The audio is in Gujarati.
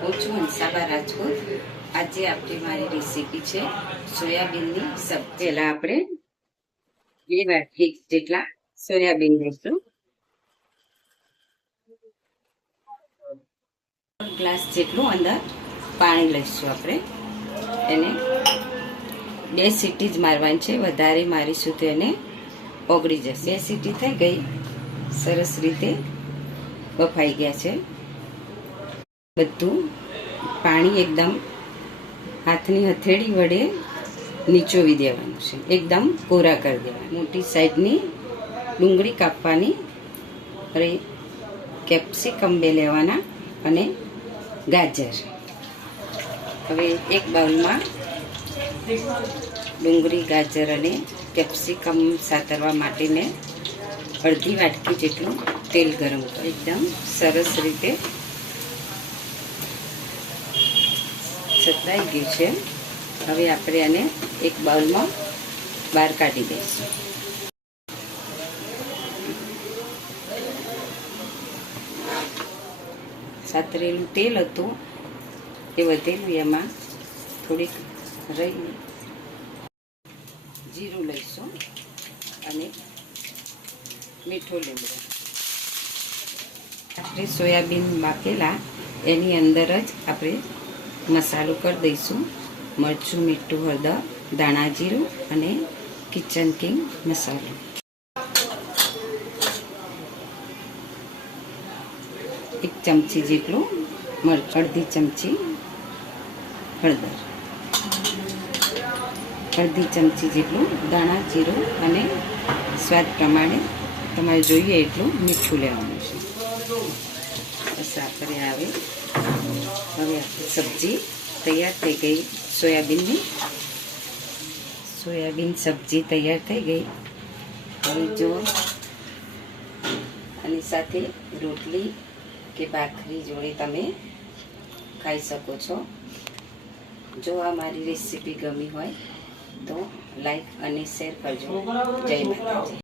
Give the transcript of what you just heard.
હું છું હંસાબા રાજપૂત। આજે આપણી મારી રેસીપી છે સોયાબીનની સબ્જી। પહેલા આપણે 2 વાટકી જેટલા સોયાબીન લઈશું, ગ્લાસ જેટલું અંદર પાણી લઈશું। આપણે એને 2 સીટી જ મારવાની છે, વધારે મારીશું તો એને ઓગળી જશે। 2 સીટી થઈ ગઈ, સરસ રીતે બફાઈ ગયા છે। બધું પાણી એકદમ હાથની હથેળી વડે નીચોવી દેવાનું છે, એકદમ કોરા કરી દેવાના। મોટી સાઈઝની ડુંગળી કાપવાની, અને કેપ્સિકમ 2 લેવાના અને ગાજર। હવે એક બાઉલમાં ડુંગળી, ગાજર અને કેપ્સિકમ સાતરવા માટે મેં અડધી વાટકી જેટલું તેલ ગરમ કર્યું। એકદમ સરસ રીતે સતરાઈ ગયું છે। હવે આપણે આને એક બાઉલમાં બહાર કાઢી દઈશું। સાતરેલું તેલ હતું એ વધેલું, એમાં થોડીક રહી જીરું લઈશું અને મીઠો લીમડો। આપણે સોયાબીન બાફેલા એની અંદર જ આપણે મસાલો કરી દઈશું। મરચું, મીઠું, હળદર, ધાણા જીરું અને કિચન કિંગ મસાલો। એક ચમચી જેટલું મરચ, અડધી ચમચી હળદર, અડધી ચમચી જેટલું ધાણા જીરું અને સ્વાદ પ્રમાણે તમારે જોઈએ એટલું મીઠું લેવાનું છે। બસ આપણે આવે હવે આપણી સબ્જી તૈયાર થઈ ગઈ। સોયાબીન સબ્જી તૈયાર થઈ ગઈ। હવે જો આની સાથે રોટલી કે ભાખરી જોડે તમે ખાઈ શકો છો। જો આ મારી રેસીપી ગમી હોય તો લાઈક અને શેર કરજો। જય માતાજી।